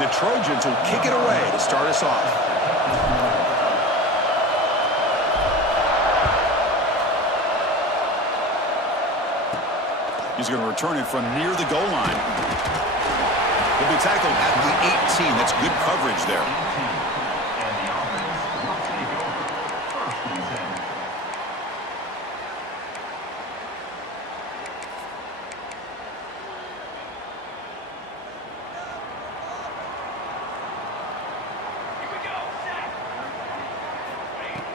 And the Trojans will kick it away to start us off. He's going to return it from near the goal line. He'll be tackled at the 18. That's good coverage there.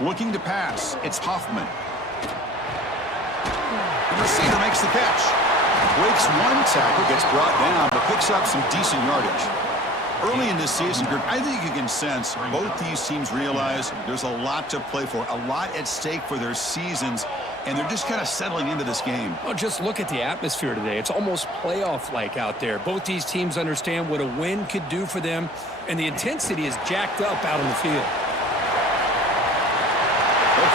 Looking to pass. It's Hoffman. The receiver makes the catch. Breaks one tackle, gets brought down, but picks up some decent yardage. Early in this season, I think you can sense both these teams realize there's a lot to play for, a lot at stake for their seasons, and they're just kind of settling into this game. Well, just look at the atmosphere today. It's almost playoff-like out there. Both these teams understand what a win could do for them, and the intensity is jacked up out on the field.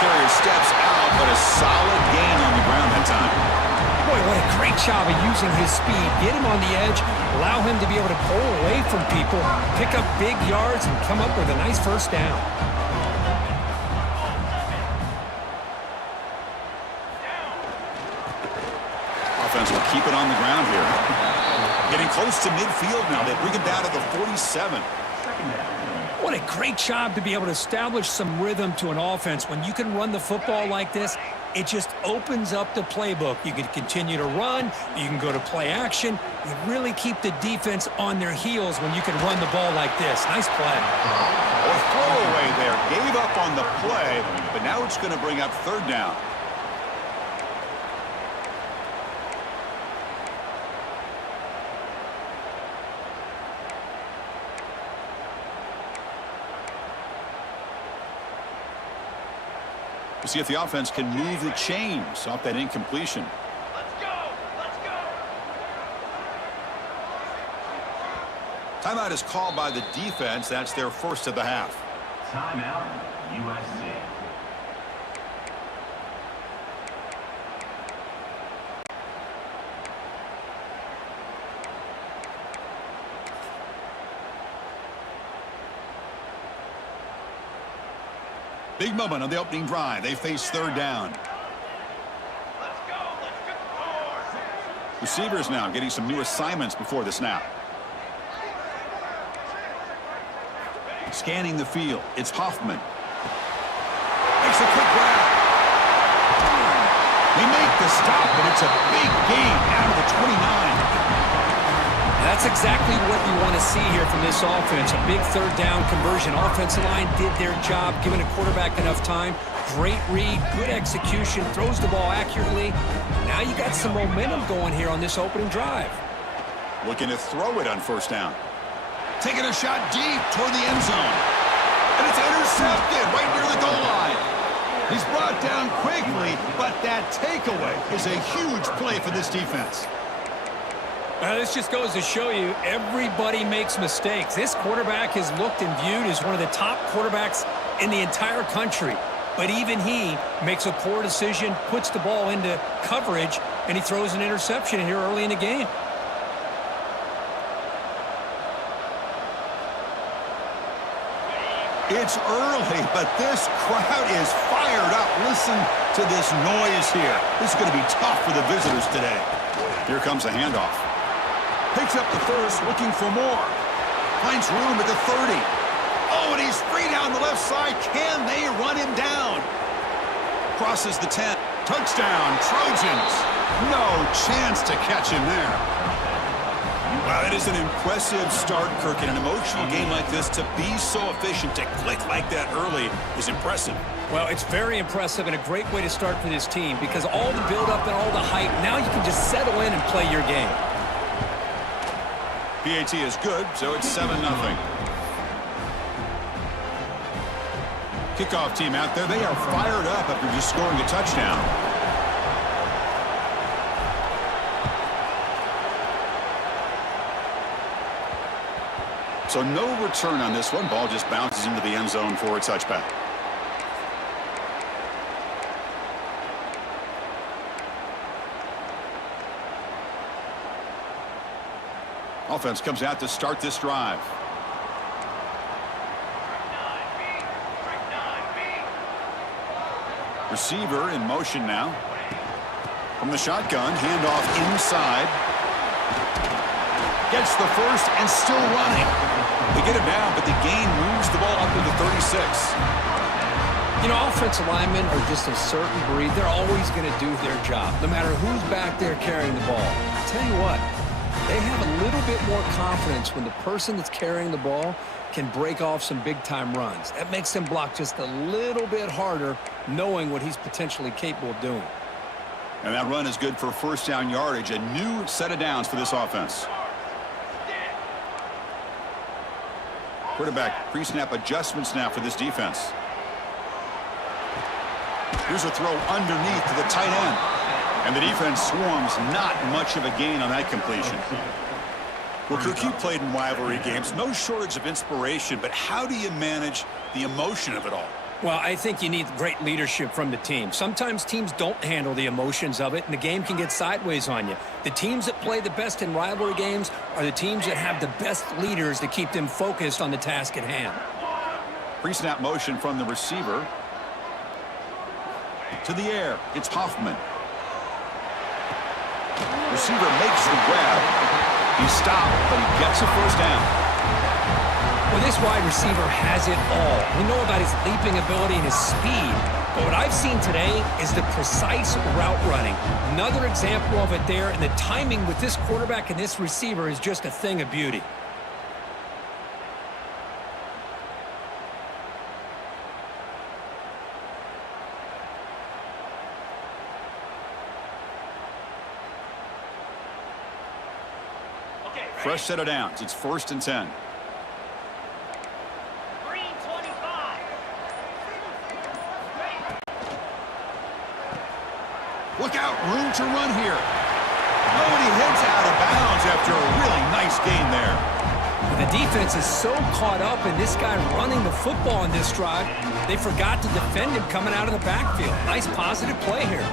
Carrier steps out, but a solid gain on the ground that time. Boy, what a great job of using his speed. Get him on the edge, allow him to be able to pull away from people, pick up big yards, and come up with a nice first down. Offense will keep it on the ground here. Getting close to midfield now. They bring it down to the 47. What a great job to be able to establish some rhythm to an offense. When you can run the football like this, it just opens up the playbook. You can continue to run. You can go to play action. You really keep the defense on their heels when you can run the ball like this. Nice play. A throwaway there. Gave up on the play, but now it's going to bring up third down. We'll see if the offense can move the chains off that incompletion. Let's go! Let's go! Timeout is called by the defense. That's their first of the half. Timeout, USC. Big moment on the opening drive. They face third down. Let's go! Let's go! Receivers now getting some new assignments before the snap. Scanning the field. It's Hoffman. Makes a quick grab. They make the stop, but it's a big gain out of the 29. That's exactly what you want to see here from this offense. A big third down conversion. Offensive line did their job, giving a quarterback enough time. Great read, good execution, throws the ball accurately. Now you got some momentum going here on this opening drive. Looking to throw it on first down. Taking a shot deep toward the end zone. And it's intercepted right near the goal line. He's brought down quickly, but that takeaway is a huge play for this defense. This just goes to show you everybody makes mistakes. This quarterback is looked and viewed as one of the top quarterbacks in the entire country. But even he makes a poor decision, puts the ball into coverage, and he throws an interception here early in the game. It's early, but this crowd is fired up. Listen to this noise here. This is going to be tough for the visitors today. Here comes the handoff. Picks up the first, looking for more. Finds room at the 30. Oh, and he's free down the left side. Can they run him down? Crosses the 10. Touchdown, Trojans. No chance to catch him there. Wow, that is an impressive start, Kirk. In an emotional game like this, to be so efficient, to click like that early is impressive. Well, it's very impressive and a great way to start for this team because all the build-up and all the hype, now you can just settle in and play your game. PAT is good, so it's 7-0. Kickoff team out there. They are fired up after just scoring a touchdown. So no return on this one. Ball just bounces into the end zone for a touchback. Offense comes out to start this drive. Receiver in motion now. From the shotgun, handoff inside. Gets the first and still running. They get it down, but the gain moves the ball up to the 36. You know, offensive linemen are just a certain breed. They're always going to do their job, no matter who's back there carrying the ball. I'll tell you what, they have a little bit more confidence when the person that's carrying the ball can break off some big-time runs. That makes them block just a little bit harder, knowing what he's potentially capable of doing. And that run is good for first down yardage, a new set of downs for this offense. Quarterback pre-snap adjustments now for this defense. Here's a throw underneath to the tight end. And the defense swarms, not much of a gain on that completion. Well, Kirk, you played in rivalry games. No shortage of inspiration, but how do you manage the emotion of it all? Well, I think you need great leadership from the team. Sometimes teams don't handle the emotions of it, and the game can get sideways on you. The teams that play the best in rivalry games are the teams that have the best leaders to keep them focused on the task at hand. Pre-snap motion from the receiver. To the air, it's Hoffman. Receiver makes the grab. He's stopped, but he gets a first down. Well, this wide receiver has it all. We know about his leaping ability and his speed, but what I've seen today is the precise route running. Another example of it there, and the timing with this quarterback and this receiver is just a thing of beauty. Fresh set of downs. It's 1st and 10. Green 25. Look out, room to run here. Oh, and he heads out of bounds after a really nice gain there. The defense is so caught up in this guy running the football in this drive, they forgot to defend him coming out of the backfield. Nice positive play here.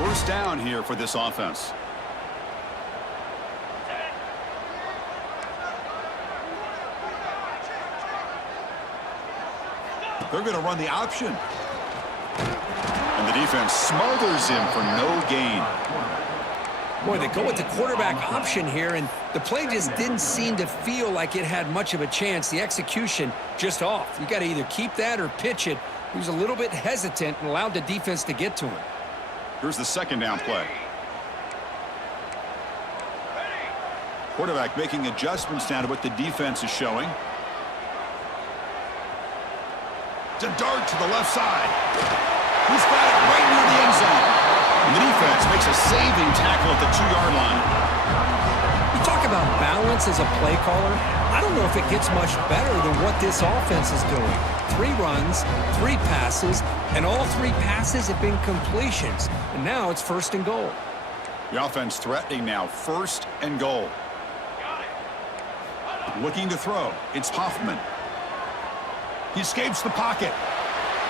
First down here for this offense. They're going to run the option. And the defense smothers him for no gain. Boy, they go with the quarterback option here, and the play just didn't seem to feel like it had much of a chance. The execution just off. You got to either keep that or pitch it. He was a little bit hesitant and allowed the defense to get to him. Here's the second down play. Quarterback making adjustments now to what the defense is showing. To dart to the left side. He's got it right near the end zone. And the defense makes a saving tackle at the 2-yard line. You talk about balance as a play caller. I don't know if it gets much better than what this offense is doing. 3 runs, 3 passes, and all 3 passes have been completions. And now it's 1st and goal. The offense threatening now, 1st and goal. Looking to throw. It's Hoffman. He escapes the pocket.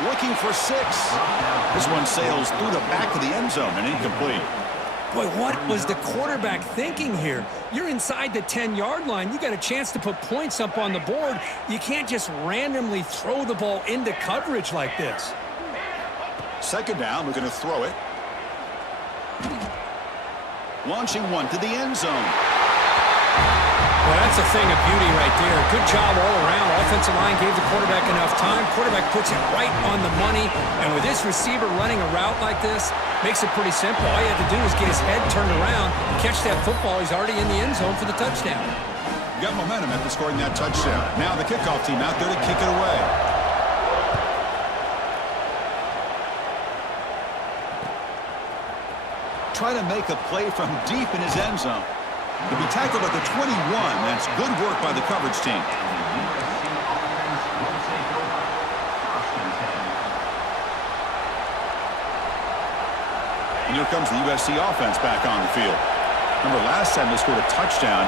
Looking for 6. This one sails through the back of the end zone and incomplete. Boy, what was the quarterback thinking here? You're inside the 10-yard line. You got a chance to put points up on the board. You can't just randomly throw the ball into coverage like this. Second down, we're going to throw it. Launching one to the end zone. Well, that's a thing of beauty right there. Good job all around. Offensive line gave the quarterback enough time. Quarterback puts it right on the money. And with this receiver running a route like this, makes it pretty simple. All you have to do is get his head turned around, catch that football. He's already in the end zone for the touchdown. Got momentum after scoring that touchdown. Now the kickoff team out there to kick it away. Try to make a play from deep in his end zone. To be tackled at the 21, that's good work by the coverage team. And here comes the USC offense back on the field. Remember, last time they scored a touchdown.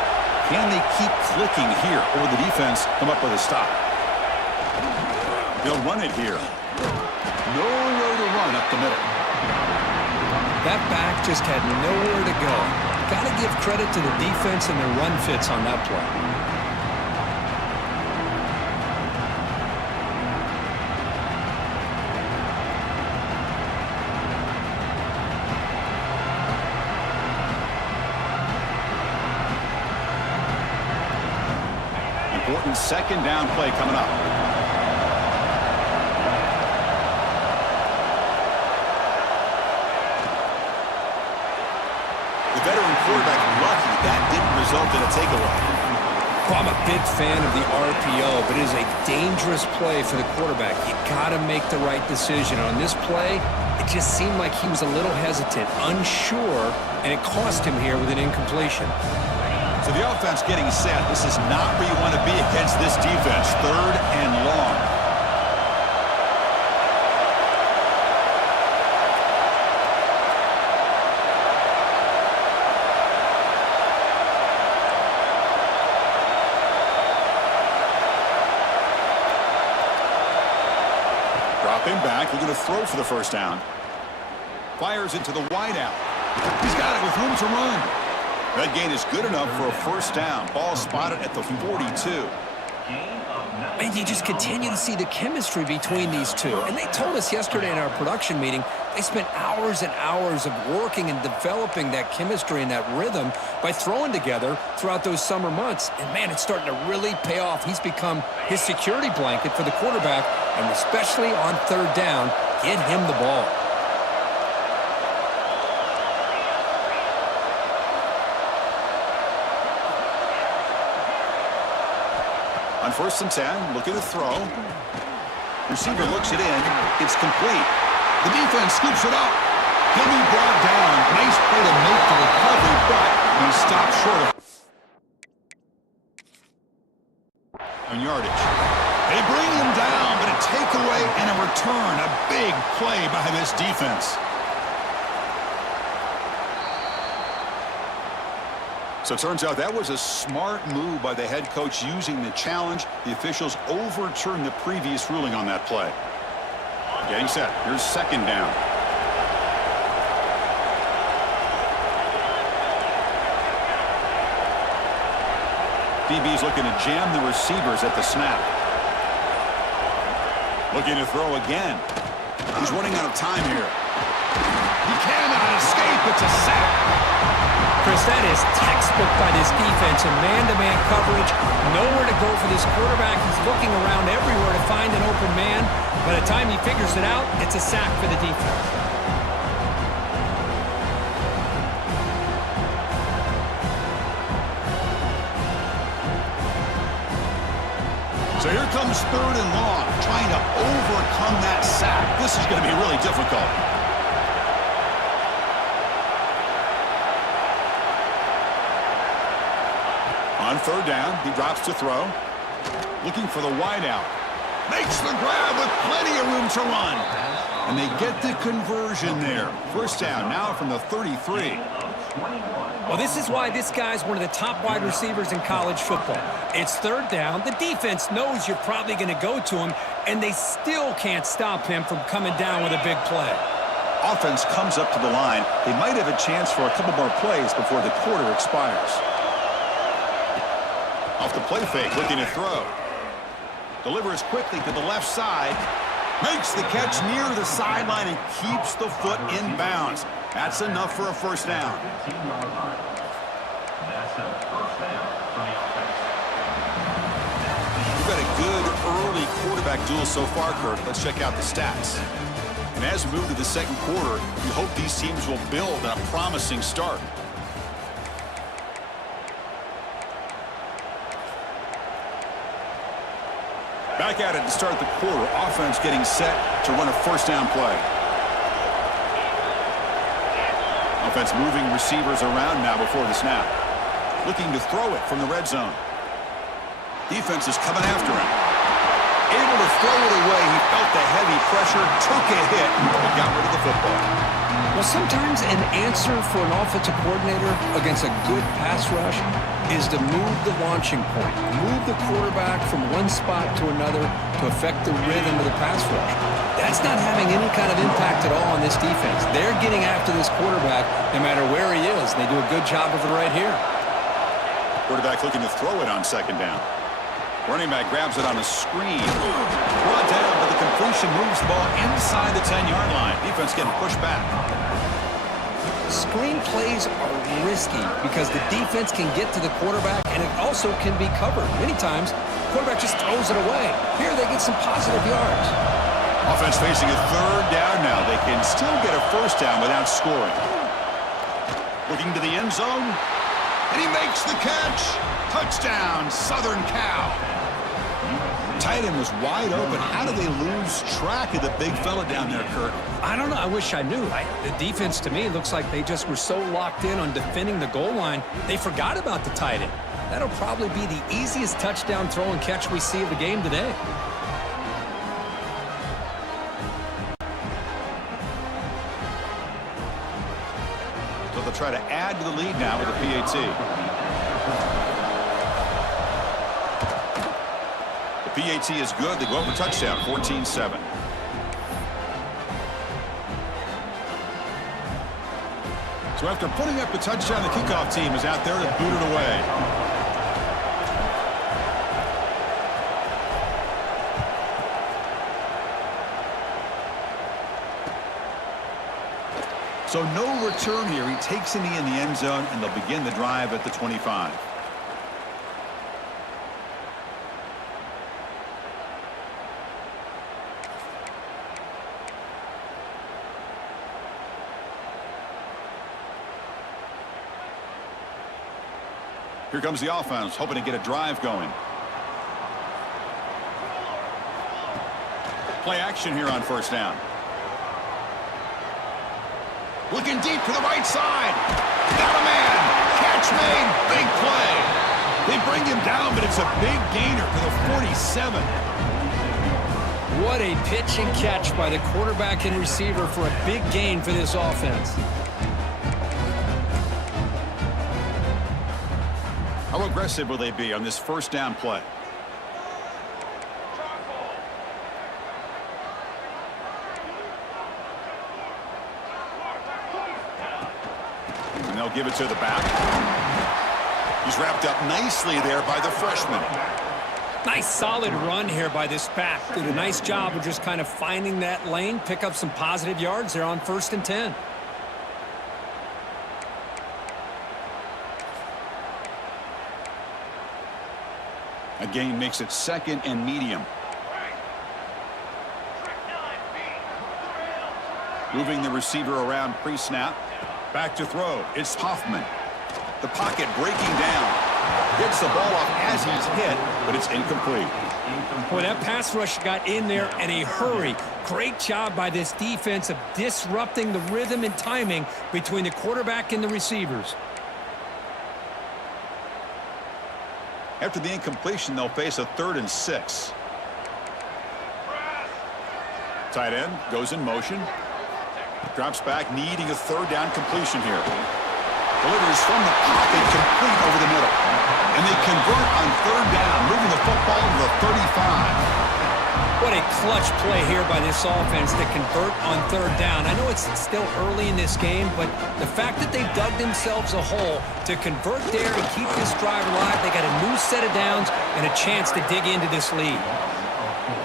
Can they keep clicking here, or will the defense come up with a stop? They'll run it here. Nowhere to run up the middle. That back just had nowhere to go. Got to give credit to the defense and their run fits on that play. important second down play coming up. The veteran quarterback lucky that didn't result in a takeaway. Well, I'm a big fan of the RPO, but it is a dangerous play for the quarterback. You got to make the right decision. On this play, it just seemed like he was a little hesitant, unsure, and it cost him here with an incompletion. So the offense getting set. This is not where you want to be against this defense. 3rd and long. Dropping back, looking to throw for the first down. Fires into the wideout. He's got it with room to run. That gain is good enough for a first down. Ball spotted at the 42. And you just continue to see the chemistry between these two. And they told us yesterday in our production meeting, they spent hours and hours of working and developing that chemistry and that rhythm by throwing together throughout those summer months. And, man, it's starting to really pay off. He's become his security blanket for the quarterback, and especially on 3rd down, get him the ball. On 1st and 10, looking to throw. Receiver looks it in. It's complete. The defense scoops it up. He'll be brought down. Nice play to make the recovery, but he stopped short of on yardage. They bring him down, but a takeaway and a return. A big play by this defense. So it turns out that was a smart move by the head coach using the challenge. The officials overturned the previous ruling on that play. Getting set. Here's 2nd down. DB's looking to jam the receivers at the snap. Looking to throw again. He's running out of time here. He cannot escape. It's a sack. Chris, that is textbook by this defense, and man-to-man coverage. Nowhere to go for this quarterback. He's looking around everywhere to find an open man. By the time he figures it out, it's a sack for the defense. So here comes 3rd and long, trying to overcome that sack. This is going to be really difficult. On 3rd down, he drops to throw. Looking for the wideout. Makes the grab with plenty of room to run. And they get the conversion there. First down now from the 33. Well, this is why this guy's one of the top wide receivers in college football. It's 3rd down. The defense knows you're probably going to go to him, and they still can't stop him from coming down with a big play. Offense comes up to the line. They might have a chance for a couple more plays before the quarter expires. Off the play fake, looking to throw. Delivers quickly to the left side. Makes the catch near the sideline and keeps the foot in bounds. That's enough for a first down. We've got a good early quarterback duel so far, Kirk. Let's check out the stats. And as we move to the 2nd quarter, we hope these teams will build on a promising start. Back at it to start the quarter. Offense getting set to run a first down play. Offense moving receivers around now before the snap. Looking to throw it from the red zone. Defense is coming after him. Able to throw it away. He felt the heavy pressure, took a hit, but got rid of the football. Well, sometimes an answer for an offensive coordinator against a good pass rush is to move the launching point, move the quarterback from one spot to another to affect the rhythm of the pass rush. That's not having any kind of impact at all on this defense. They're getting after this quarterback no matter where he is, and they do a good job of it right here. Quarterback looking to throw it on 2nd down. Running back grabs it on a screen. Brought down, but the completion moves the ball inside the 10-yard line. Defense getting pushed back. Screen plays are risky because the defense can get to the quarterback, and it also can be covered. Many times, Quarterback just throws it away. Here they get some positive yards. Offense facing a third down now. They can still get a first down without scoring. Looking to the end zone. And he makes the catch. Touchdown, Southern Cal. Tight end was wide open. How do they lose track of the big fella down there, Kirk? I don't know. I wish I knew. The defense, to me, looks like they just were so locked in on defending the goal line, they forgot about the tight end. That'll probably be the easiest touchdown throw and catch we see of the game today. So they'll try to add to the lead now with a PAT. PAT is good. They go up for touchdown, 14-7. So after putting up the touchdown, the kickoff team is out there to boot it away. So no return here. He takes it in the end zone, and they'll begin the drive at the 25. Here comes the offense, hoping to get a drive going. Play action here on first down. Looking deep to the right side. Got a man. Catch made. Big play. They bring him down, but it's a big gainer to the 47. What a pitch and catch by the quarterback and receiver for a big gain for this offense. How aggressive will they be on this first down play? And they'll give it to the back. He's wrapped up nicely there by the freshman. Nice solid run here by this back. Did a nice job of just kind of finding that lane, pick up some positive yards there on 1st and 10. A gain makes it 2nd and medium. Moving the receiver around pre-snap. Back to throw. It's Hoffman. The pocket breaking down. Gets the ball off as he's hit, but it's incomplete. Boy, that pass rush got in there in a hurry. Great job by this defense of disrupting the rhythm and timing between the quarterback and the receivers. After the incompletion, they'll face a 3rd and 6. Tight end goes in motion. Drops back, needing a 3rd down completion here. Delivers from the pocket, complete over the middle. And they convert on 3rd down, moving the football to the 35. What a clutch play here by this offense to convert on 3rd down. I know it's still early in this game, but the fact that they've dug themselves a hole to convert there and keep this drive alive, they got a new set of downs and a chance to dig into this lead.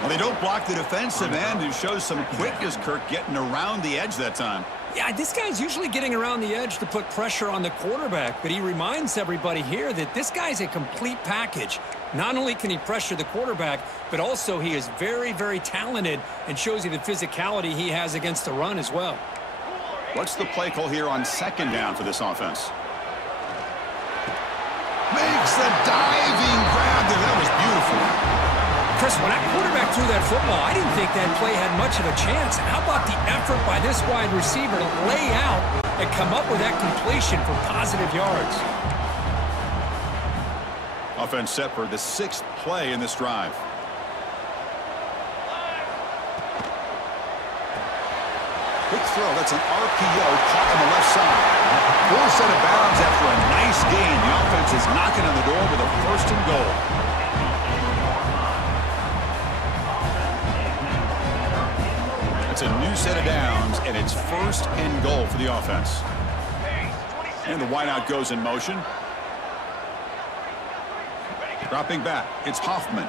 Well, they don't block the defensive end, who shows some quickness, Kirk, getting around the edge that time. Yeah, this guy's usually getting around the edge to put pressure on the quarterback, but he reminds everybody here that this guy's a complete package. Not only can he pressure the quarterback, but also he is very, very talented and shows you the physicality he has against the run as well. What's the play call here on 2nd down for this offense? Makes the diving grab there. That was beautiful. Chris, when that quarterback threw that football, I didn't think that play had much of a chance. How about the effort by this wide receiver to lay out and come up with that completion for positive yards? Offense set for the 6th play in this drive. Quick throw. That's an RPO caught on the left side. 4 set of bounds after a nice gain. The offense is knocking on the door with a 1st and goal. It's a new set of downs, and it's 1st and goal for the offense. And the wideout goes in motion. Dropping back, it's Hoffman.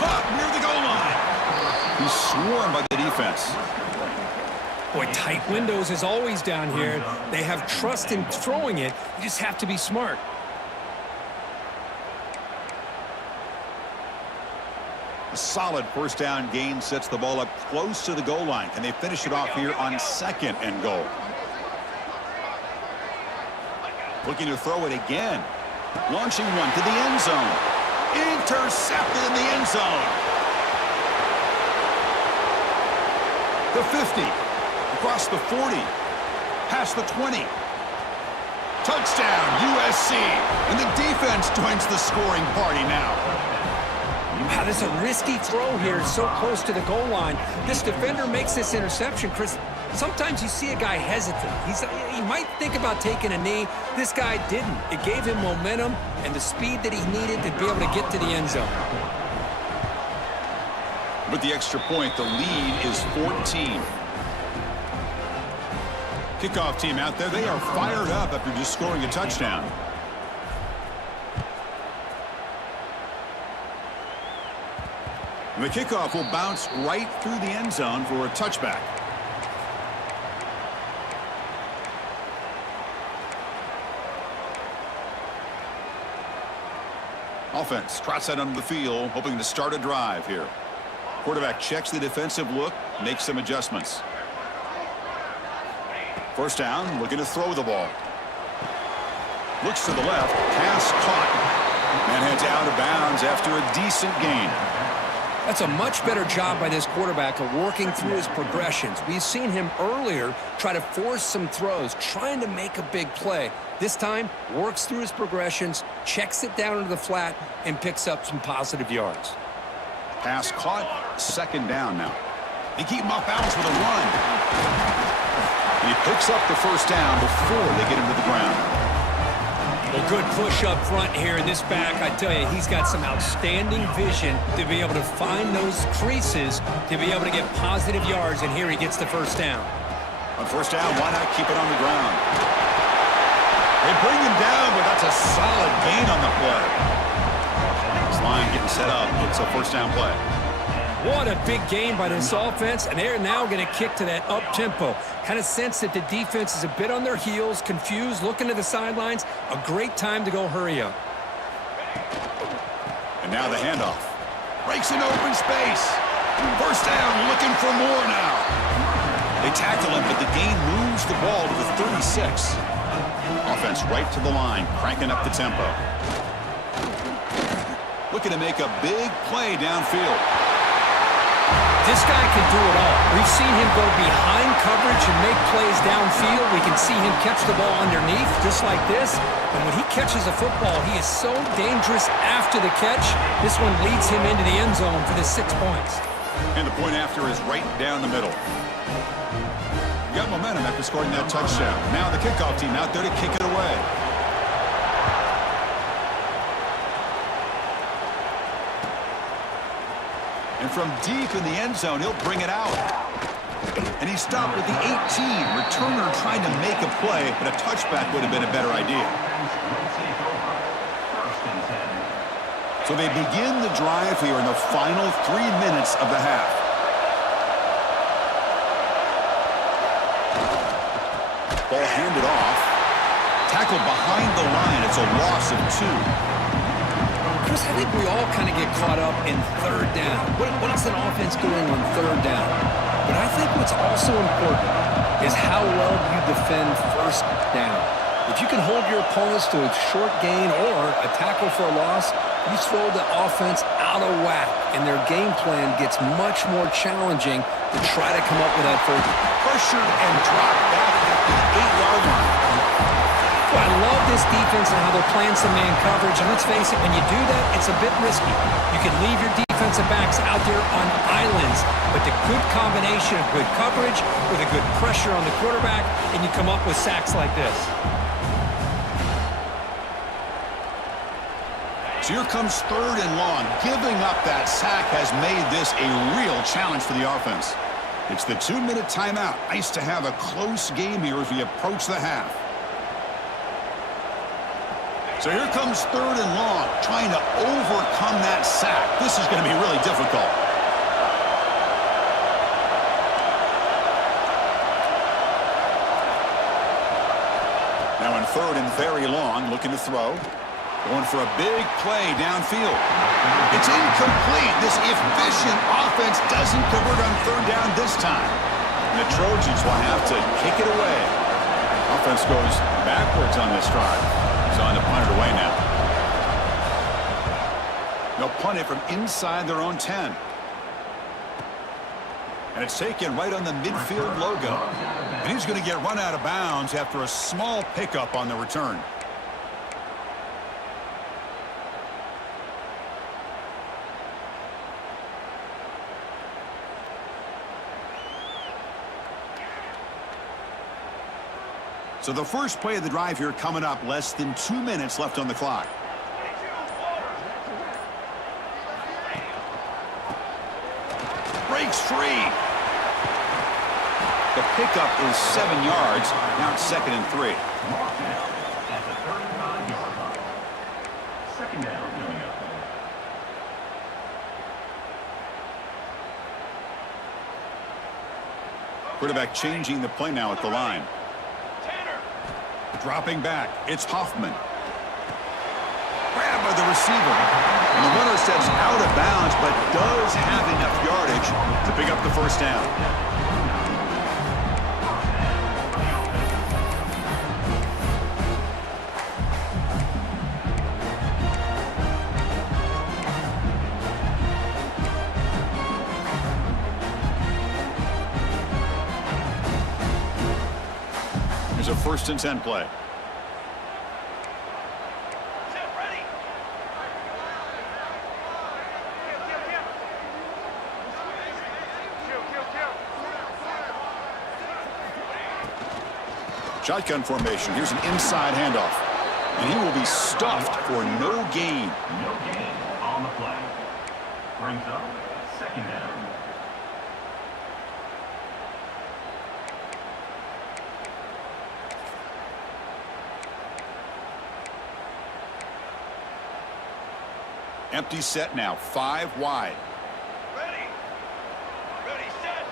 Caught near the goal line. He's swarmed by the defense. Boy, tight windows is always down here. They have trust in throwing it. You just have to be smart. A solid first down gain sets the ball up close to the goal line. Can they finish it off here on 2nd and goal? Looking to throw it again. Launching one to the end zone. Intercepted in the end zone. The 50. Across the 40. Past the 20. Touchdown, USC. And the defense joins the scoring party now. Wow, this is a risky throw here, so close to the goal line. This defender makes this interception, Chris. Sometimes you see a guy hesitant. He might think about taking a knee. This guy didn't. It gave him momentum and the speed that he needed to be able to get to the end zone. With the extra point, the lead is 14. Kickoff team out there, they are fired up after just scoring a touchdown. And the kickoff will bounce right through the end zone for a touchback. Offense trots out onto the field, hoping to start a drive here. Quarterback checks the defensive look, makes some adjustments. First down, looking to throw the ball. Looks to the left, pass caught. Man heads out of bounds after a decent gain. That's a much better job by this quarterback of working through his progressions. We've seen him earlier try to force some throws, trying to make a big play. This time, works through his progressions, checks it down into the flat, and picks up some positive yards. Pass caught, 2nd down now. They keep him off balance with a run. And he picks up the first down before they get him to the ground. Well, good push up front here in this back. I tell you, he's got some outstanding vision to be able to find those creases, to be able to get positive yards, and here he gets the first down. On first down, why not keep it on the ground? They bring him down, but that's a solid gain on the play. This line getting set up. It's a first down play. What a big game by this offense, and they're now going to kick to that up-tempo. Kind of sense that the defense is a bit on their heels, confused, looking to the sidelines. A great time to go hurry up. And now the handoff. Breaks in open space. First down, looking for more now. They tackle him, but the gain moves the ball to the 36. Offense right to the line, cranking up the tempo. Looking to make a big play downfield. This guy can do it all. We've seen him go behind coverage and make plays downfield. We can see him catch the ball underneath, just like this. And when he catches a football, he is so dangerous after the catch. This one leads him into the end zone for the 6 points. And the point after is right down the middle. Got momentum after scoring that touchdown. Now the kickoff team out there to kick it away. And from deep in the end zone, he'll bring it out. And he stopped at the 18. Returner trying to make a play, but a touchback would have been a better idea. So they begin the drive here in the final 3 minutes of the half. Ball handed off. Tackled behind the line. It's a loss of 2. Chris, I think we all kind of get caught up in third down. What is an offense doing on third down? But I think what's also important is how well you defend first down. If you can hold your opponents to a short gain or a tackle for a loss, you throw the offense out of whack, and their game plan gets much more challenging to try to come up with that first. Pressured and dropped back at the 8-yard line. Well, I love this defense and how they're playing some man coverage. And let's face it, when you do that, it's a bit risky. You can leave your defensive backs out there on islands, but the good combination of good coverage with a good pressure on the quarterback, and you come up with sacks like this. So here comes 3rd and long. Giving up that sack has made this a real challenge for the offense. It's the 2-minute timeout. Nice to have a close game here as we approach the half. So here comes 3rd and long, trying to overcome that sack. This is going to be really difficult. Now in 3rd and very long, looking to throw. Going for a big play downfield. It's incomplete. This efficient offense doesn't convert on third down this time. And the Trojans will have to kick it away. Offense goes backwards on this drive. He's on to punt it away now. They'll punt it from inside their own 10. And it's taken right on the midfield logo. And he's going to get run out of bounds after a small pickup on the return. So the first play of the drive here coming up, less than 2 minutes left on the clock. Breaks free. The pickup is 7 yards. Now it's 2nd and 3. Second down coming up. Quarterback changing the play now at the line. Dropping back, it's Hoffman. Grabbed by the receiver. And the runner steps out of bounds, but does have enough yardage to pick up the first down. Here's a 1st and 10 play. Shotgun formation. Here's an inside handoff. And he will be stuffed for no gain. No gain on the play. Brings up 2nd down. Empty set now, 5 wide. Ready, set.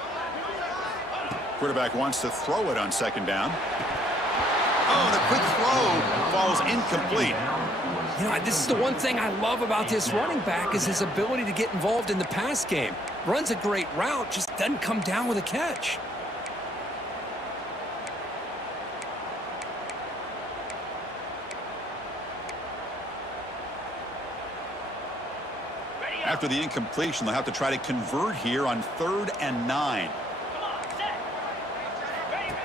Quarterback wants to throw it on 2nd down. Oh, the quick throw falls incomplete. You know, this is the one thing I love about this running back is his ability to get involved in the pass game. Runs a great route, just doesn't come down with a catch. After the incompletion, they'll have to try to convert here on 3rd and 9. Come on, set. Ready.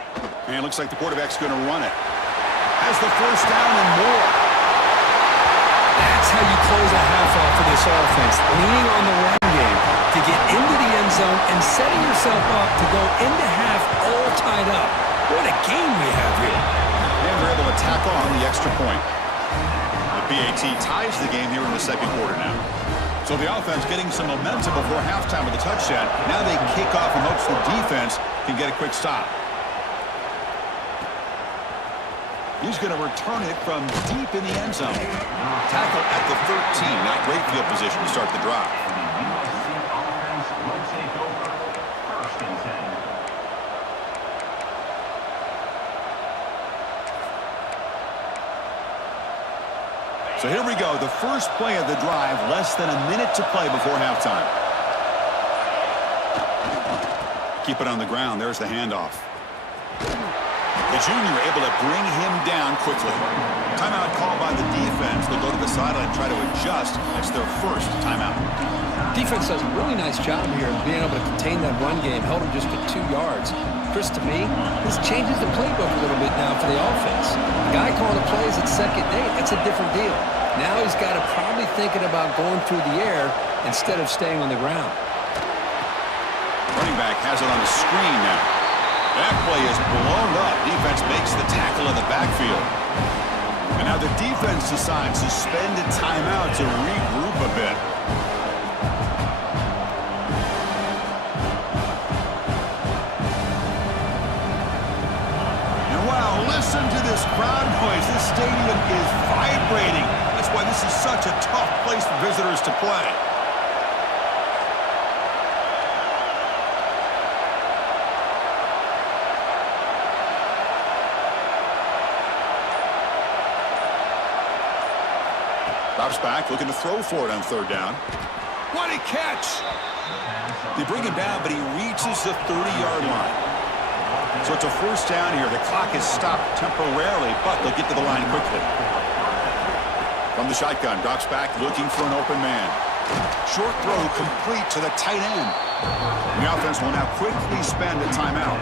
And it looks like the quarterback's going to run it. Has the first down and more. That's how you close a half off for this offense. Leaning on the run game to get into the end zone and setting yourself up to go into half all tied up. What a game we have here. And they're able to tack on the extra point. The PAT ties the game here in the 2nd quarter now. So the offense getting some momentum before halftime with a touchdown. Now they kick off in hopes the defense can get a quick stop. He's going to return it from deep in the end zone. Tackle at the 13. Not great field position to start the drive. So here we go, the first play of the drive, less than a minute to play before halftime. Keep it on the ground, there's the handoff. The junior able to bring him down quickly. Timeout called by the defense. They'll go to the sideline and try to adjust. That's their first timeout. Defense does a really nice job here of being able to contain that run game. Held him just to 2 yards. Chris, to me, this changes the playbook a little bit now for the offense. The guy calling the plays at 2nd and 8, that's a different deal. Now he's got to probably thinking about going through the air instead of staying on the ground. Running back has it on the screen now. That play is blown up. Defense makes the tackle in the backfield. And now the defense decides to spend a timeout to regroup a bit. And wow, listen to this crowd noise. This stadium is vibrating. That's why this is such a tough place for visitors to play. Drops back, looking to throw for it on third down. What a catch! They bring him down, but he reaches the 30-yard line. So it's a first down here. The clock is stopped temporarily, but they'll get to the line quickly. From the shotgun, drops back, looking for an open man. Short throw complete to the tight end. And the offense will now quickly spend a timeout.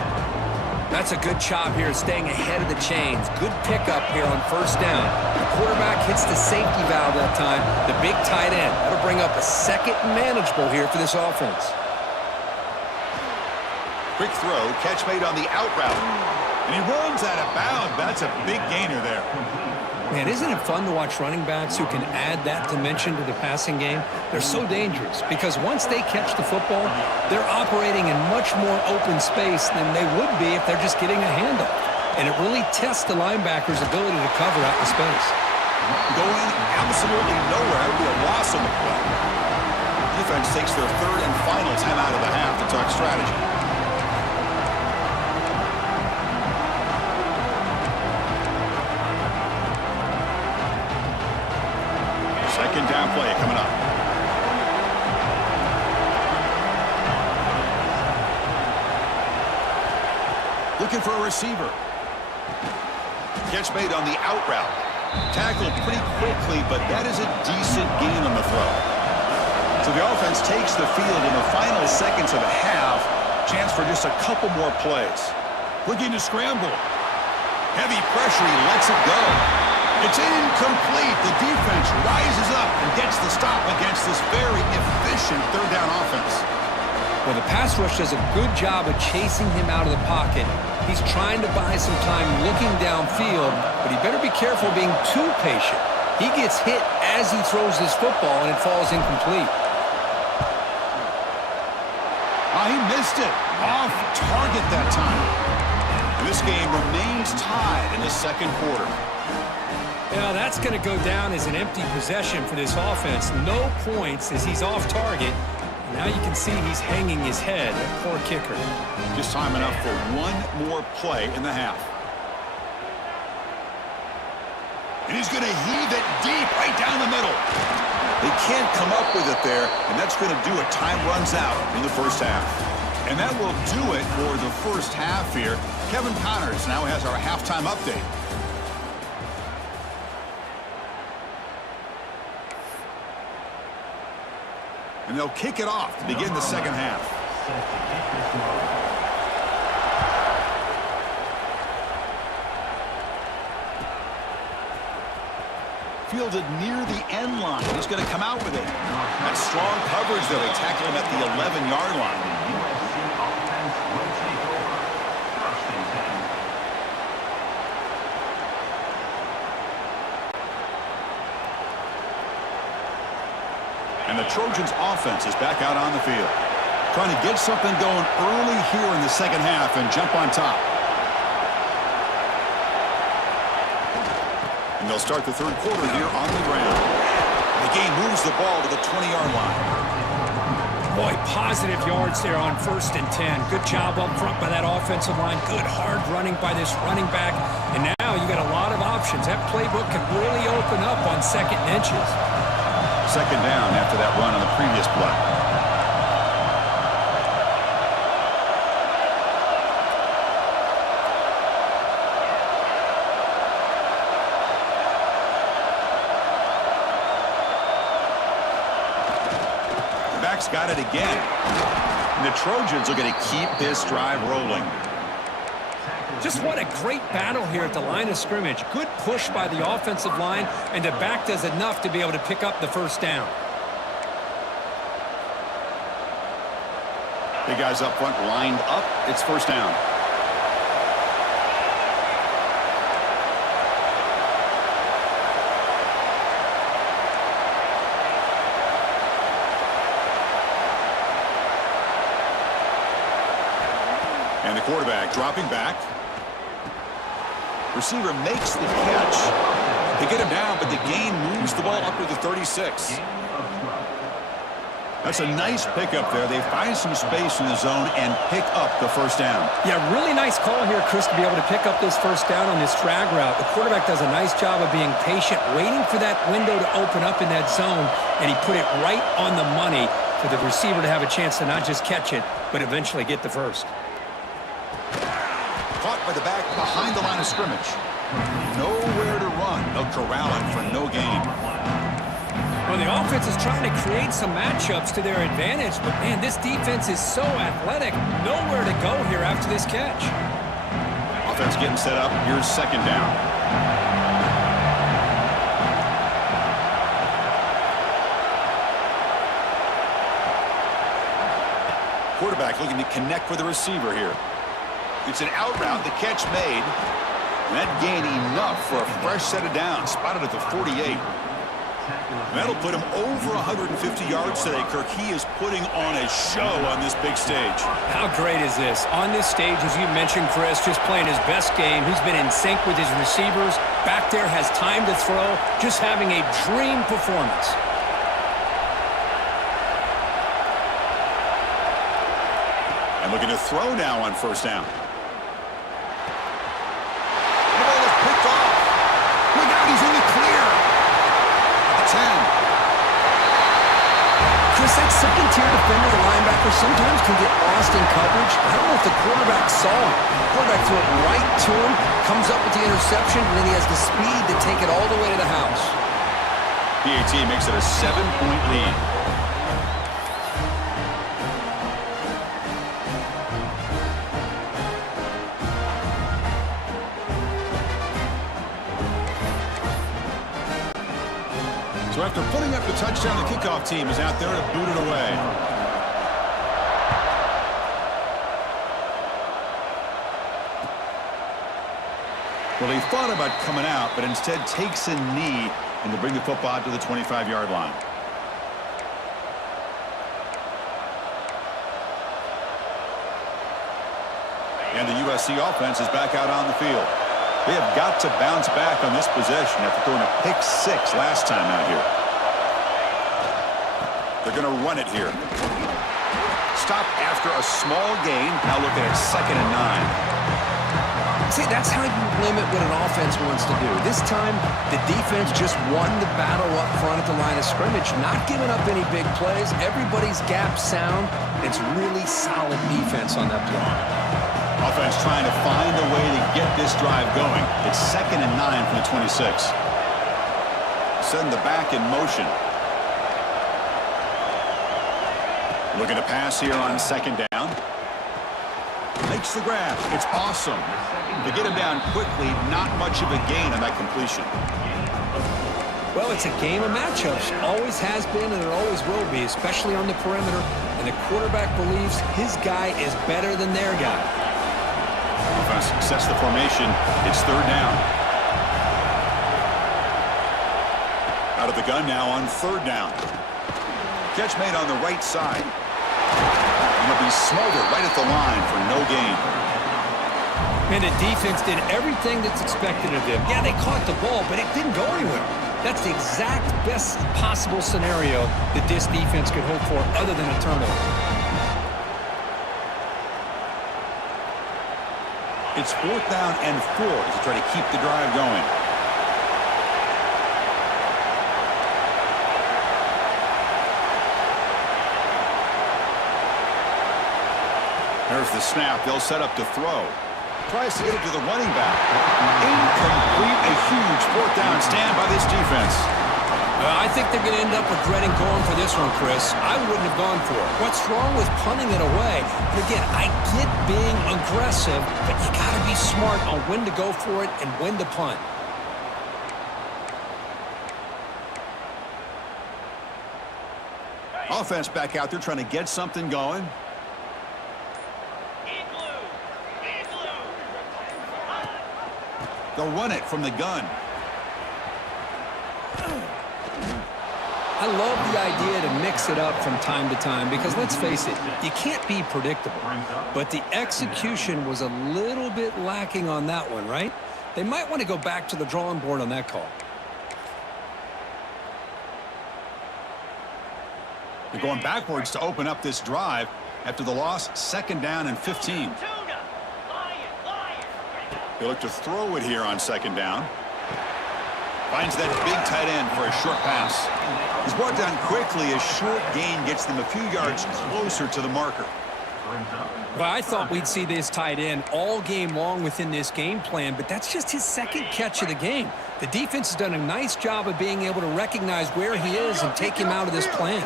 That's a good job here, staying ahead of the chains. Good pickup here on first down. The quarterback hits the safety valve that time, the big tight end. That'll bring up a second and manageable here for this offense. Quick throw, catch made on the out route. And he runs out of bounds. That's a big gainer there. Man, isn't it fun to watch running backs who can add that dimension to the passing game? They're so dangerous because once they catch the football, they're operating in much more open space than they would be if they're just getting a handoff. And it really tests the linebacker's ability to cover out the space. Going absolutely nowhere. That would be a loss on the play. Defense takes their third and final timeout of the half to talk strategy. Second down play coming up. Looking for a receiver. Catch made on the out route. Tackled pretty quickly, but that is a decent gain on the throw. So the offense takes the field in the final seconds of the half. Chance for just a couple more plays. Looking to scramble. Heavy pressure, he lets it go. It's incomplete. The defense rises up and gets the stop against this very efficient third down offense. Well, the pass rush does a good job of chasing him out of the pocket. He's trying to buy some time looking downfield, but he better be careful being too patient. He gets hit as he throws this football, and it falls incomplete. Oh, he missed it. Off target that time. And this game remains tied in the second quarter. Yeah, that's going to go down as an empty possession for this offense. No points as he's off target. Now you can see he's hanging his head. Poor kicker. Just time enough for one more play in the half. And he's going to heave it deep right down the middle. They can't come up with it there, and that's going to do it. Time runs out in the first half. And that will do it for the first half here. Kevin Connors now has our halftime update. And they'll kick it off to begin the second half. Fielded near the end line. He's going to come out with it. That's strong coverage, though. They tackle him at the 11-yard line. And the Trojans' offense is back out on the field. Trying to get something going early here in the second half and jump on top. And they'll start the third quarter here on the ground. The game moves the ball to the 20-yard line. Boy, positive yards there on 1st and 10. Good job up front by that offensive line. Good hard running by this running back. And now you got a lot of options. That playbook can really open up on second and inches. Second down after that run on the previous play. The back's got it again. And the Trojans are going to keep this drive rolling. Just what a great battle here at the line of scrimmage. Good push by the offensive line, and the back does enough to be able to pick up the first down. Big guys up front lined up. It's first down. And the quarterback dropping back. Receiver makes the catch. They get him down, but the gain moves the ball up to the 36. That's a nice pickup there. They find some space in the zone and pick up the first down. Yeah, really nice call here, Chris, to be able to pick up this first down on this drag route. The quarterback does a nice job of being patient, waiting for that window to open up in that zone, and he put it right on the money for the receiver to have a chance to not just catch it, but eventually get the first. Caught by the back behind the line of scrimmage. Nowhere to run. They'll corral him for no gain. Well, the offense is trying to create some matchups to their advantage, but, man, this defense is so athletic. Nowhere to go here after this catch. Offense getting set up. Here's second down. Quarterback looking to connect with the receiver here. It's an out route. The catch made. And that gained enough for a fresh set of downs. Spotted at the 48. That'll put him over 150 yards today, Kirk. He is putting on a show on this big stage. How great is this? On this stage, as you mentioned, Chris, just playing his best game. He's been in sync with his receivers. Back there, has time to throw. Just having a dream performance. And looking to throw now on first down. The ball is picked off. Look out, he's in the clear. 10. Chris, that second-tier defender, the linebacker, sometimes can get lost in coverage. I don't know if the quarterback saw him. The quarterback threw it right to him, comes up with the interception, and then he has the speed to take it all the way to the house. PAT makes it a 7-point lead. So after putting up the touchdown, the kickoff team is out there to boot it away. Well, he thought about coming out, but instead takes a knee and to bring the football out to the 25-yard line. And the USC offense is back out on the field. They have got to bounce back on this possession after throwing a pick six last time out here. They're going to run it here. Stop after a small gain. Now looking at 2nd and 9. See, that's how you limit what an offense wants to do. This time, the defense just won the battle up front at the line of scrimmage, not giving up any big plays. Everybody's gap sound. It's really solid defense on that play. Offense trying to find a way to get this drive going. It's 2nd and 9 from the 26. Send the back in motion. Looking to pass here on 2nd down. Makes the grab. It's awesome. To get him down quickly, not much of a gain on that completion. Well, it's a game of matchups. Always has been, and it always will be, especially on the perimeter. And the quarterback believes his guy is better than their guy. Offense sets the formation. It's 3rd down. Out of the gun now on 3rd down. Catch made on the right side. And it'll be smothered right at the line for no gain. And the defense did everything that's expected of them. Yeah, they caught the ball, but it didn't go anywhere. That's the exact best possible scenario that this defense could hope for other than a turnover. It's 4th down and 4 to try to keep the drive going. There's the snap. They'll set up to throw. Tries to get it to the running back. Incomplete. A huge 4th down stand by this defense. I think they're going to end up regretting going for this one, Chris. I wouldn't have gone for it. What's wrong with punting it away? And again, I get being aggressive, but you got to be smart on when to go for it and when to punt. Offense back out there trying to get something going. They'll run it from the gun. I love the idea to mix it up from time to time because, let's face it, you can't be predictable. But the execution was a little bit lacking on that one, right? They might want to go back to the drawing board on that call. They're going backwards to open up this drive after the loss, 2nd down and 15. They look to throw it here on 2nd down. Finds that big tight end for a short pass. He's brought down quickly. A short gain gets them a few yards closer to the marker. Well, I thought we'd see this tight end all game long within this game plan, but that's just his 2nd catch of the game. The defense has done a nice job of being able to recognize where he is and take him out of this plan.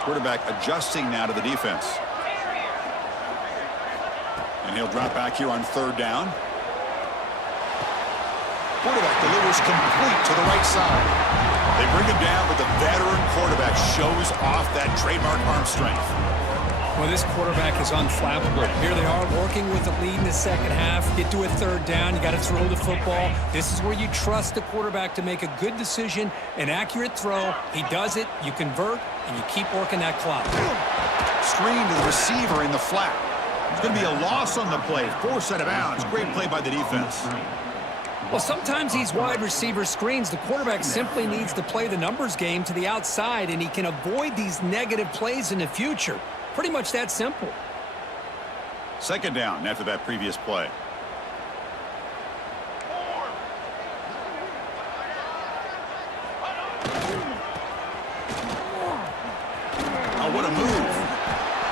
Quarterback adjusting now to the defense. And he'll drop back here on 3rd down. Quarterback delivers complete to the right side. They bring him down, but the veteran quarterback shows off that trademark arm strength. Well, this quarterback is unflappable. Here they are working with the lead in the 2nd half. Get to a 3rd down. You got to throw the football. This is where you trust the quarterback to make a good decision, an accurate throw. He does it, you convert, and you keep working that clock. Screen to the receiver in the flat. It's going to be a loss on the play. Forced out of bounds. Great play by the defense. Well, sometimes these wide receiver screens, the quarterback simply needs to play the numbers game to the outside, and he can avoid these negative plays in the future. Pretty much that simple. 2nd down after that previous play. Oh, what a move.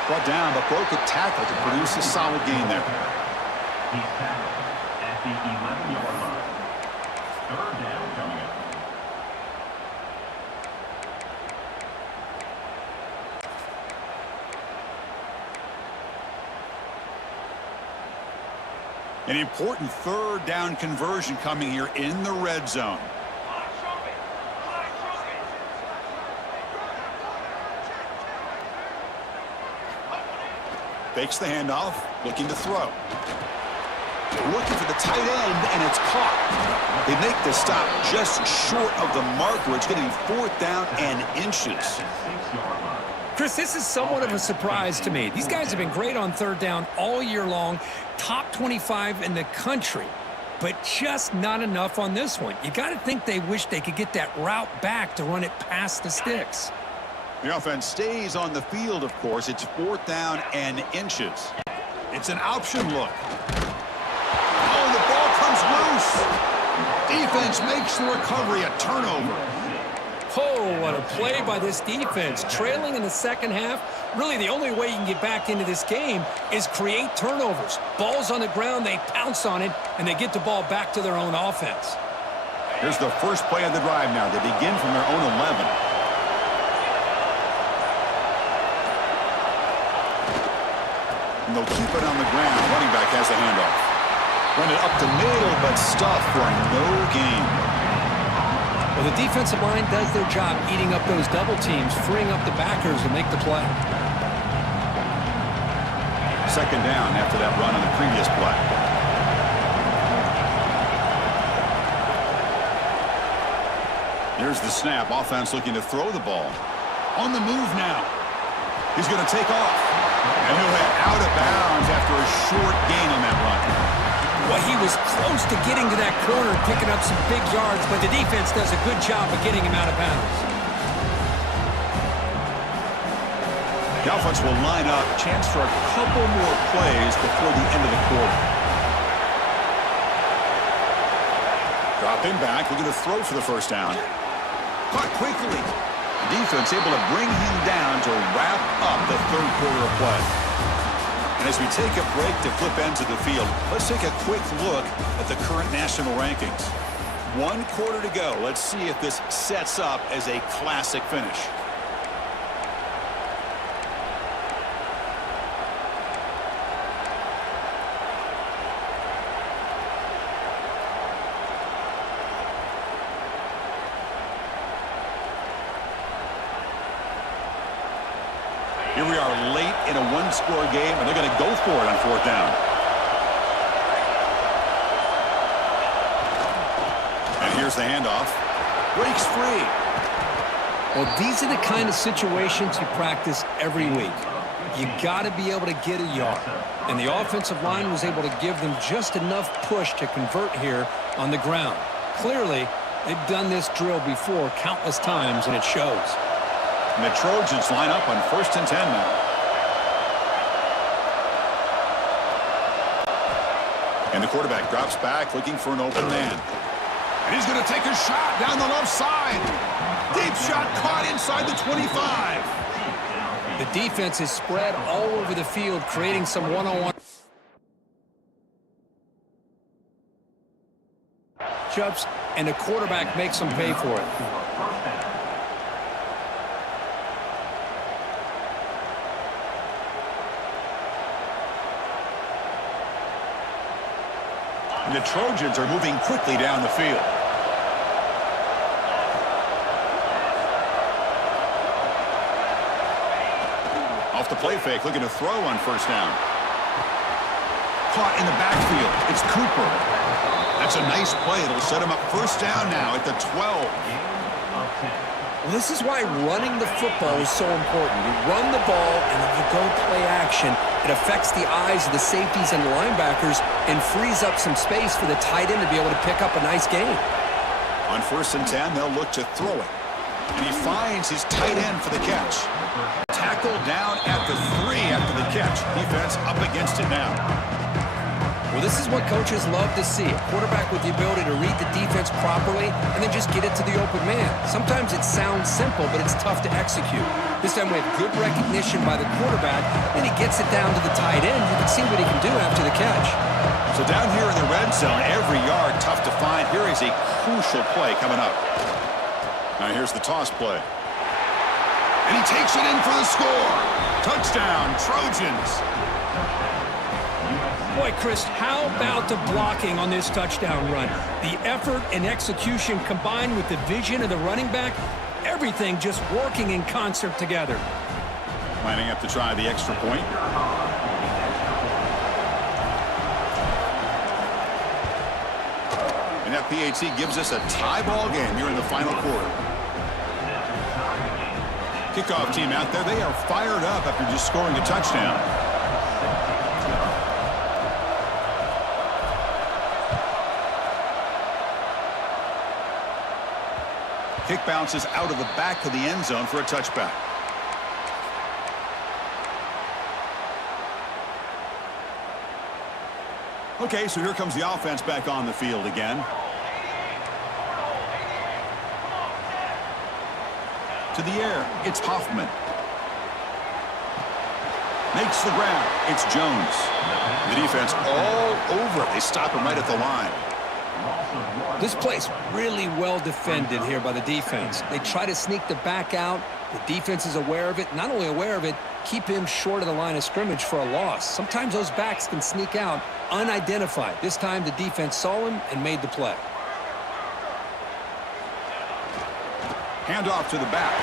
Brought down, but broke a tackle to produce a solid gain there. He's tackled at the 11-yard line. 3rd down coming up. An important 3rd down conversion coming here in the red zone. Fakes the handoff, looking to throw. Looking for the tight end, and it's caught. They make the stop just short of the marker. It's going to be 4th down and inches. Chris, this is somewhat of a surprise to me. These guys have been great on 3rd down all year long, top 25 in the country, but just not enough on this one. You got to think they wish they could get that route back to run it past the sticks. The offense stays on the field, of course. It's 4th down and inches. It's an option look. Oh, the ball comes loose. Defense makes the recovery, a turnover. Oh, what a play by this defense. Trailing in the 2nd half, really the only way you can get back into this game is create turnovers. Ball's on the ground, they pounce on it, and they get the ball back to their own offense. Here's the first play of the drive now. They begin from their own 11. And they'll keep it on the ground. Running back has the handoff. Run it up the middle, but stuffed for no gain. Well, the defensive line does their job eating up those double teams, freeing up the backers to make the play. 2nd down after that run on the previous play. Here's the snap. Offense looking to throw the ball. On the move now. He's going to take off. And he'll head out of bounds after a short gain on that run. Well, he was close to getting to that corner, picking up some big yards, but the defense does a good job of getting him out of bounds. The offense will line up. Chance for a couple more plays before the end of the quarter. Drop him back. Looking to throw for the 1st down. Caught quickly. The defense able to bring him down to wrap up the 3rd quarter of play. And as we take a break to flip ends of the field, let's take a quick look at the current national rankings. 1 quarter to go. Let's see if this sets up as a classic finish. Here we are late in a 1-score game, and they're going to go for it on 4th down. And here's the handoff. Breaks free. Well, these are the kind of situations you practice every week. You got to be able to get a yard. And the offensive line was able to give them just enough push to convert here on the ground. Clearly, They've done this drill before countless times, and it shows. And the Trojans line up on 1st and 10 now. And the quarterback drops back looking for an open man. And he's going to take a shot down the left side. Deep shot caught inside the 25. The defense is spread all over the field, creating some one-on-one matchups, and the quarterback makes them pay for it. And the Trojans are moving quickly down the field. Off the play fake, looking to throw on 1st down. Caught in the backfield. It's Cooper. That's a nice play. It'll set him up 1st down now at the 12. Well, this is why running the football is so important. You run the ball, and then you go play action. It affects the eyes of the safeties and the linebackers and frees up some space for the tight end to be able to pick up a nice gain. On 1st and 10, they'll look to throw it. And he finds his tight end for the catch. Tackled down at the 3 after the catch. Defense up against it now. Well, this is what coaches love to see. A quarterback with the ability to read the defense properly and then just get it to the open man. Sometimes it sounds simple, but it's tough to execute. This time we have good recognition by the quarterback, and he gets it down to the tight end. You can see what he can do after the catch. So down here in the red zone, every yard tough to find. Here is a crucial play coming up. Now here's the toss play. And he takes it in for the score. Touchdown, Trojans. Boy, Chris, how about the blocking on this touchdown run? The effort and execution combined with the vision of the running back, everything just working in concert together. Lining up to try the extra point. And that PAT gives us a tie ball game here in the final quarter. Kickoff team out there, they are fired up after just scoring a touchdown. Kick bounces out of the back of the end zone for a touchback. Okay, so here comes the offense back on the field again. To the air, it's Hoffman. Makes the grab, it's Jones. The defense all over it. They stop him right at the line. This play's really well defended here by the defense. They try to sneak the back out. The defense is aware of it. Not only aware of it, keep him short of the line of scrimmage for a loss. Sometimes those backs can sneak out unidentified. This time the defense saw him and made the play. Handoff to the back.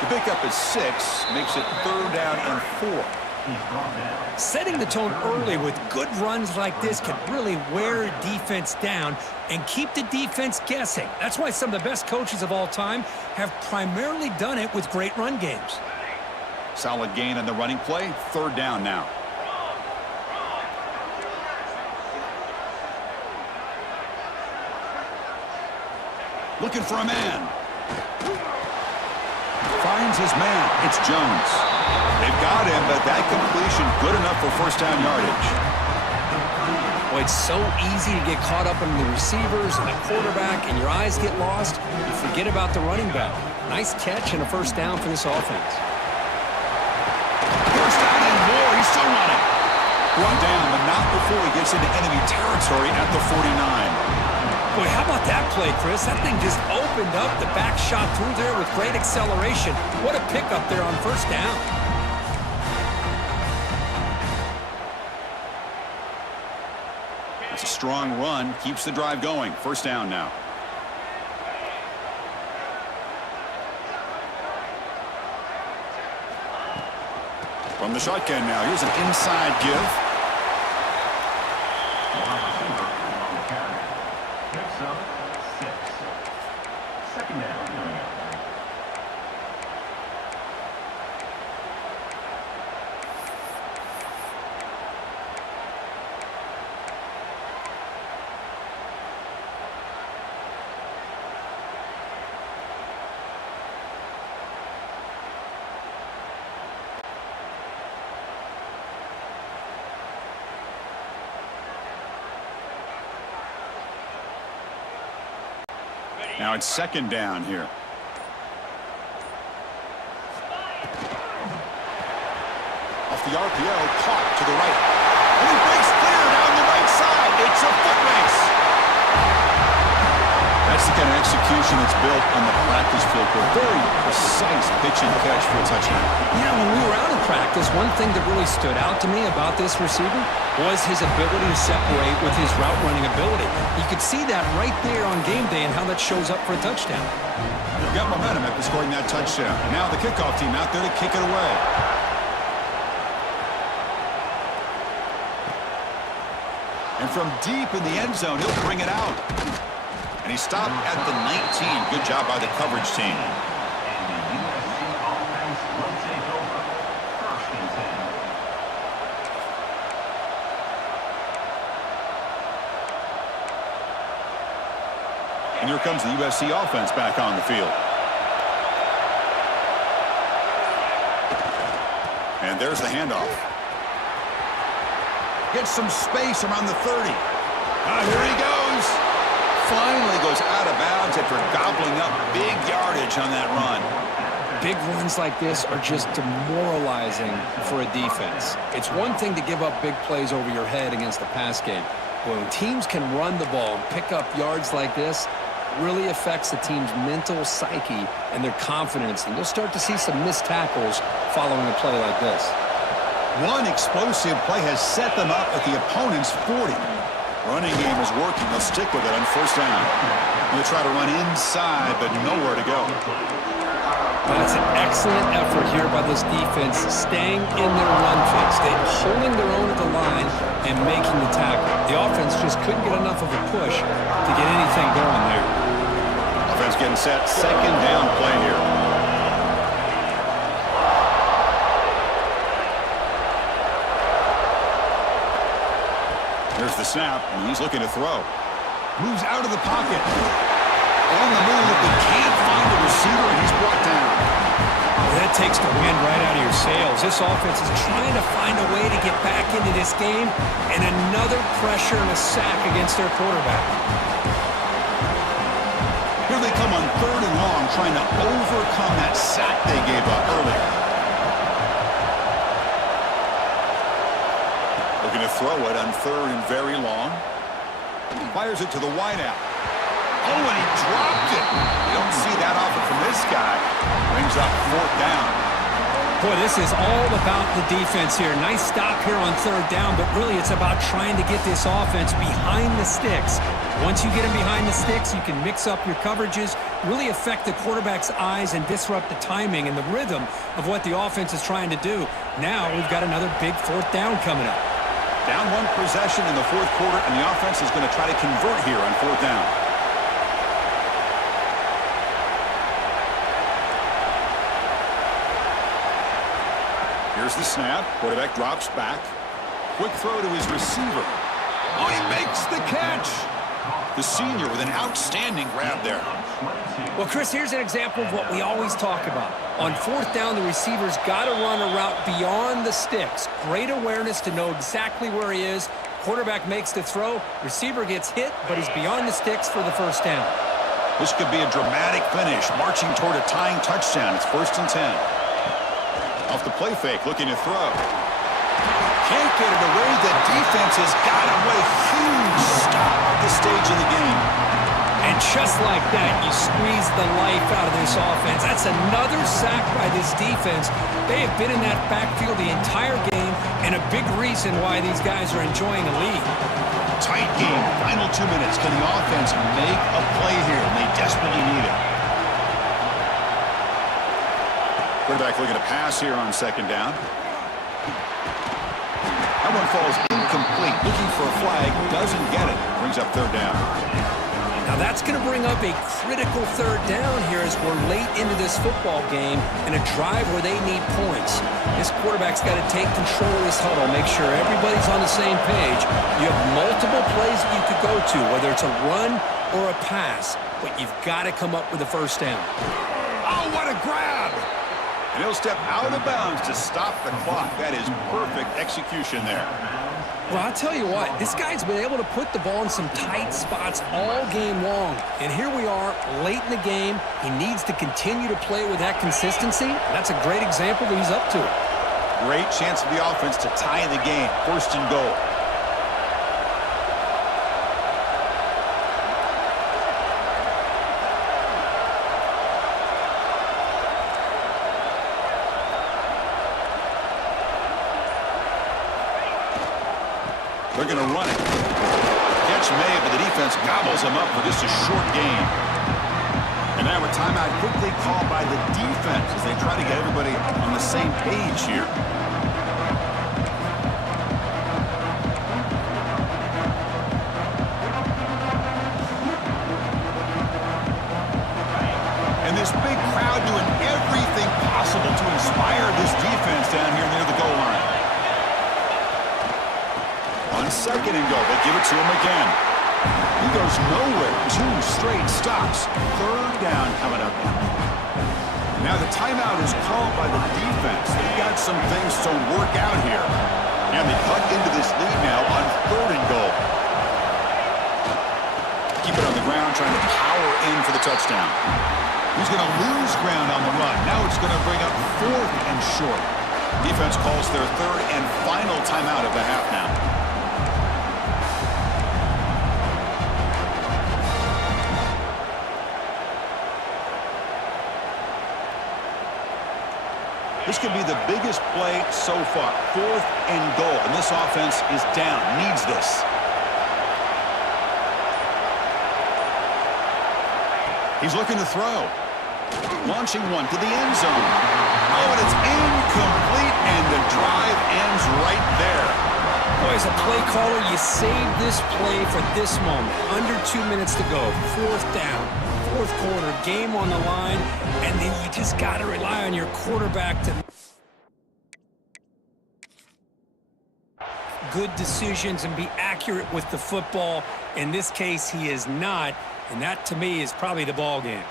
The pickup is 6, makes it 3rd down and 4. Setting the tone early with good runs like this can really wear a defense down and keep the defense guessing. That's why some of the best coaches of all time have primarily done it with great run games. Solid gain on the running play. 3rd down now. Looking for a man. Finds his man. It's Jones. They've got him, but that completion good enough for 1st down yardage. Well, it's so easy to get caught up in the receivers and the quarterback, and your eyes get lost. You forget about the running back. Nice catch and a 1st down for this offense. 1st down and more. He's still running. Brought down, but not before he gets into enemy territory at the 49. Boy, how about that play, Chris? That thing just opened up. The back shot through there with great acceleration. What a pickup there on 1st down. It's a strong run. Keeps the drive going. 1st down now. From the shotgun now. Here's an inside give. Now it's second down here. Off the RPO, caught to the right. And he breaks clear down the right side. It's a foot race. That's the kind of execution that's built on the practice field for a very precise pitch and catch for a touchdown. Yeah, when we were out in practice, one thing that really stood out to me about this receiver was his ability to separate with his route running ability. You could see that right there on game day and how that shows up for a touchdown. They've got momentum after scoring that touchdown. Now the kickoff team out there to kick it away. And from deep in the end zone, he'll bring it out. And he stopped at the 19. Good job by the coverage team. And the USC offense will take over. 1st and 10. And here comes the USC offense back on the field. And there's the handoff. Gets some space around the 30. Here he goes. Finally goes out of bounds after gobbling up big yardage on that run. Big runs like this are just demoralizing for a defense. It's one thing to give up big plays over your head against the pass game. But when teams can run the ball and pick up yards like this, it really affects the team's mental psyche and their confidence. And you'll start to see some missed tackles following a play like this. One explosive play has set them up at the opponent's 40. Running game is working. They'll stick with it on 1st down. They'll try to run inside, but nowhere to go. That's an excellent effort here by this defense, staying in their run fix. They're holding their own at the line and making the tackle. The offense just couldn't get enough of a push to get anything going there. Offense getting set. 2nd down play here. There's the snap, and he's looking to throw. Moves out of the pocket. On the move, but can't find the receiver, and he's brought down. Well, that takes the wind right out of your sails. This offense is trying to find a way to get back into this game, and another pressure and a sack against their quarterback. Here they come on 3rd and long, trying to overcome that sack they gave up earlier. Looking to throw it on 3rd and very long. Fires it to the wideout. Oh, and he dropped it. You don't see that often from this guy. Brings up 4th down. Boy, this is all about the defense here. Nice stop here on 3rd down, but really it's about trying to get this offense behind the sticks. Once you get them behind the sticks, you can mix up your coverages, really affect the quarterback's eyes and disrupt the timing and the rhythm of what the offense is trying to do. Now we've got another big 4th down coming up. Down 1 possession in the 4th quarter, and the offense is going to try to convert here on 4th down. Here's the snap. Quarterback drops back. Quick throw to his receiver. Oh, he makes the catch. The senior with an outstanding grab there. Well, Chris, here's an example of what we always talk about. On 4th down, the receiver's got to run a route beyond the sticks. Great awareness to know exactly where he is. Quarterback makes the throw. Receiver gets hit, but he's beyond the sticks for the 1st down. This could be a dramatic finish, marching toward a tying touchdown. It's 1st and 10. Off the play fake, looking to throw. Can't get it away. The defense has got him with a huge stop at this stage of the game. And just like that, you squeeze the life out of this offense. That's another sack by this defense. They have been in that backfield the entire game, and a big reason why these guys are enjoying a lead. Tight game. Final 2 minutes. Can the offense make a play here? And they desperately need it. Quarterback looking to pass here on 2nd down. That one falls incomplete. Looking for a flag. Doesn't get it. Brings up 3rd down. Now that's going to bring up a critical 3rd down here as we're late into this football game in a drive where they need points. This quarterback's got to take control of this huddle, make sure everybody's on the same page. You have multiple plays that you could go to, whether it's a run or a pass, but you've got to come up with a 1st down. Oh, what a grab! And he'll step out of bounds to stop the clock. That is perfect execution there. Well, I'll tell you what, this guy's been able to put the ball in some tight spots all game long. And here we are, late in the game. He needs to continue to play with that consistency. That's a great example that he's up to it. Great chance for the offense to tie the game. 1st and goal. They're going to run it. Catch made, but the defense gobbles him up for just a short gain. And now a timeout quickly called by the defense as they try to get everybody on the same page here. And this big crowd doing everything possible to inspire this defense down here near the goal line. On 2nd and goal, they give it to him again. He goes nowhere. 2 straight stops. 3rd down coming up now. Now the timeout is called by the defense. They've got some things to work out here. And they cut into this lead now on 3rd and goal. Keep it on the ground, trying to power in for the touchdown. He's going to lose ground on the run. Now it's going to bring up 4th and short. Defense calls their 3rd and final timeout of the half now. This could be the biggest play so far. 4th and goal, and this offense is down. Needs this. He's looking to throw. Launching one to the end zone. Oh, and it's incomplete, and the drive ends right there. Boy, as a play caller, you save this play for this moment. Under 2 minutes to go. 4th down. 4th quarter, game on the line, and then you just got to rely on your quarterback to good decisions and be accurate with the football. In this case, he is not, and that to me is probably the ball game.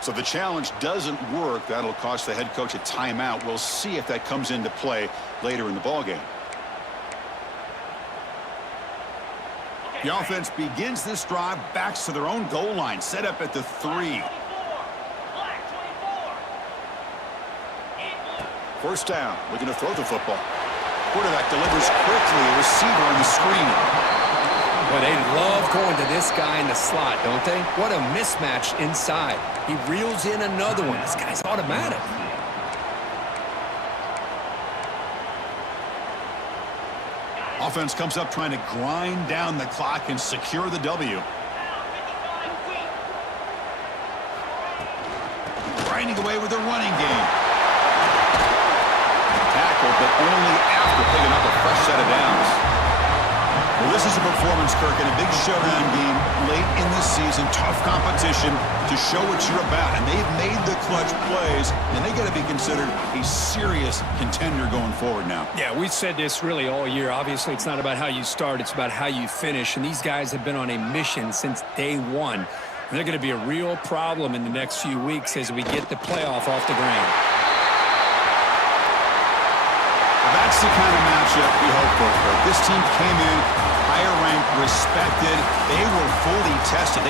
So the challenge doesn't work. That'll cost the head coach a timeout. We'll see if that comes into play later in the ball game. The offense begins this drive, backs to their own goal line, set up at the 3. 1st down, looking to throw the football. Quarterback delivers quickly, receiver on the screen. Well, they love going to this guy in the slot, don't they? What a mismatch inside. He reels in another one. This guy's automatic. Offense comes up trying to grind down the clock and secure the W. Grinding away with a running game. Tackle, but only after picking up a fresh set of downs. Well, this is a performance, Kirk, in a big showdown game late in the season. Tough competition to show what you're about. And they've made the clutch plays, and they got to be considered a serious contender going forward now. Yeah, we've said this really all year. Obviously, it's not about how you start. It's about how you finish. And these guys have been on a mission since day one. And they're going to be a real problem in the next few weeks as we get the playoff off the ground. That's the kind of matchup we hope for. This team came in higher ranked, respected. They were fully tested.